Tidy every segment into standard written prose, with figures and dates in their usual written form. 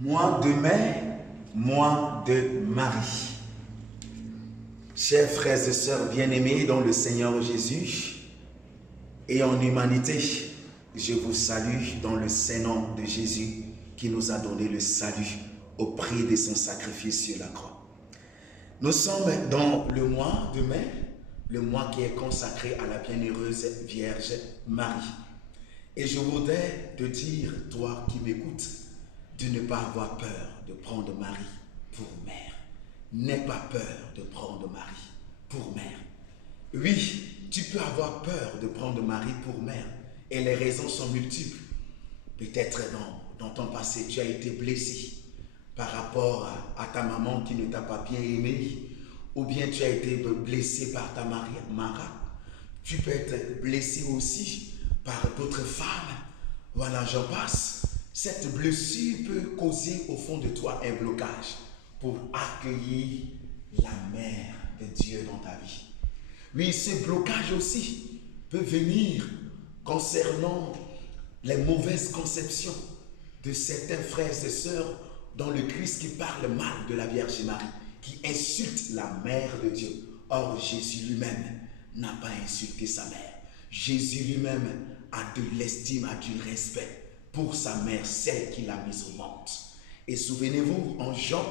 Mois de mai, mois de Marie. Chers frères et sœurs bien-aimés dans le Seigneur Jésus et en humanité, je vous salue dans le Saint-Nom de Jésus qui nous a donné le salut au prix de son sacrifice sur la croix. Nous sommes dans le mois de mai, le mois qui est consacré à la bienheureuse Vierge Marie. Et je voudrais te dire, toi qui m'écoutes, de ne pas avoir peur de prendre Marie pour mère. N'aie pas peur de prendre Marie pour mère. Oui, tu peux avoir peur de prendre Marie pour mère et les raisons sont multiples. Peut-être dans ton passé, tu as été blessé par rapport à ta maman qui ne t'a pas bien aimé, ou bien tu as été blessé par ta Mara. Tu peux être blessé aussi par d'autres femmes. Voilà, j'en passe. Cette blessure peut causer au fond de toi un blocage pour accueillir la mère de Dieu dans ta vie. Oui, ce blocage aussi peut venir concernant les mauvaises conceptions de certains frères et sœurs dans le Christ qui parlent mal de la Vierge Marie, qui insultent la mère de Dieu. Or, Jésus lui-même n'a pas insulté sa mère. Jésus lui-même a de l'estime, a du respect pour sa mère, celle qui l'a mise au monde. Et souvenez-vous, en Jean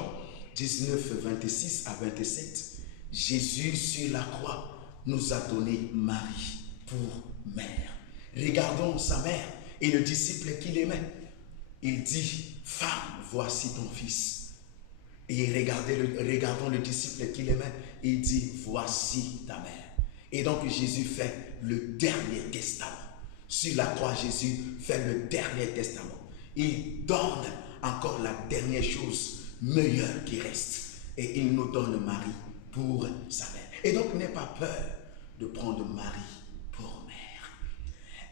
19, 26 à 27, Jésus sur la croix nous a donné Marie pour mère. Regardons sa mère et le disciple qu'il aimait. Il dit, femme, voici ton fils. Et regardons le disciple qu'il aimait, il dit, voici ta mère. Et donc Jésus fait le dernier testament. Sur la croix, Jésus fait le dernier testament. Il donne encore la dernière chose meilleure qui reste. Et il nous donne Marie pour sa mère. Et donc, n'aie pas peur de prendre Marie pour mère.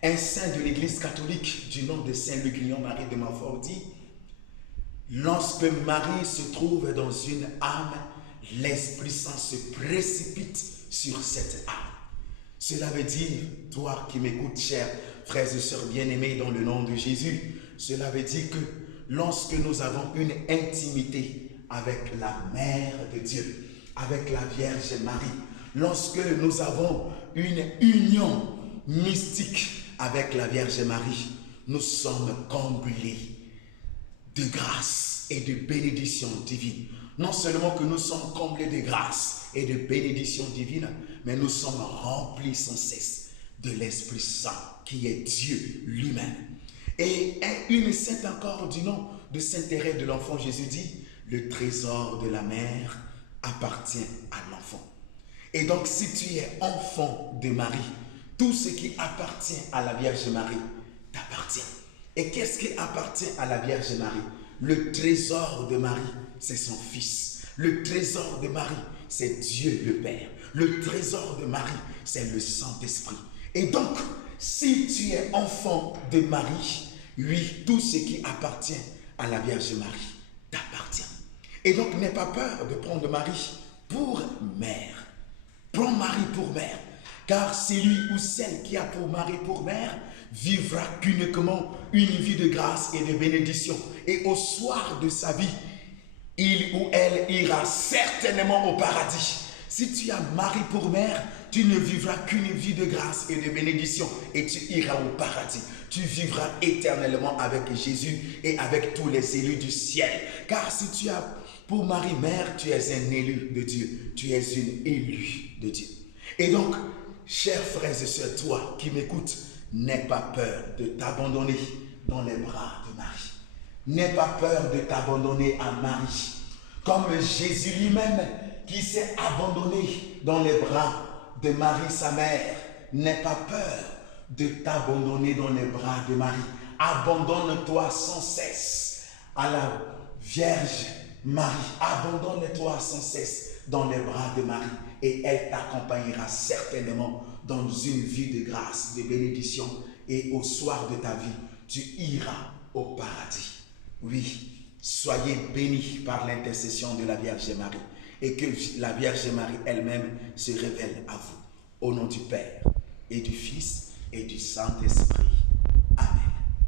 Un saint de l'Église catholique du nom de Saint Luc-Lion Marie de Montfort dit, lorsque Marie se trouve dans une âme, l'Esprit Saint se précipite sur cette âme. Cela veut dire, toi qui m'écoutes, chers frères et sœurs bien-aimés dans le nom de Jésus, cela veut dire que lorsque nous avons une intimité avec la Mère de Dieu, avec la Vierge Marie, lorsque nous avons une union mystique avec la Vierge Marie, nous sommes comblés de grâce et de bénédiction divine. Non seulement que nous sommes comblés de grâce et de bénédiction divine, mais nous sommes remplis sans cesse de l'Esprit Saint qui est Dieu lui-même. Et une sainte encore du nom de Saint Thérèse de l'Enfant Jésus dit, le trésor de la mère appartient à l'enfant. Et donc si tu es enfant de Marie, tout ce qui appartient à la Vierge Marie t'appartient. Et qu'est-ce qui appartient à la Vierge Marie? Le trésor de Marie, c'est son Fils. Le trésor de Marie, c'est Dieu le Père. Le trésor de Marie, c'est le Saint-Esprit. Et donc, si tu es enfant de Marie, oui, tout ce qui appartient à la Vierge Marie t'appartient. Et donc, n'aie pas peur de prendre Marie pour mère. Prends Marie pour mère. Car celui ou celle qui a pour Marie pour mère vivra qu'uniquement une vie de grâce et de bénédiction. Et au soir de sa vie, il ou elle ira certainement au paradis. Si tu as Marie pour mère, tu ne vivras qu'une vie de grâce et de bénédiction et tu iras au paradis. Tu vivras éternellement avec Jésus et avec tous les élus du ciel. Car si tu as pour Marie mère, tu es un élu de Dieu. Tu es une élue de Dieu. Et donc, chers frères et sœurs, toi qui m'écoutes, n'aie pas peur de t'abandonner dans les bras de Marie. N'aie pas peur de t'abandonner à Marie. Comme Jésus lui-même qui s'est abandonné dans les bras de Marie, sa mère. N'aie pas peur de t'abandonner dans les bras de Marie. Abandonne-toi sans cesse à la Vierge Marie. Abandonne-toi sans cesse dans les bras de Marie. Et elle t'accompagnera certainement dans une vie de grâce, de bénédiction. Et au soir de ta vie, tu iras au paradis. Oui, soyez bénis par l'intercession de la Vierge Marie. Et que la Vierge Marie elle-même se révèle à vous. Au nom du Père et du Fils et du Saint-Esprit.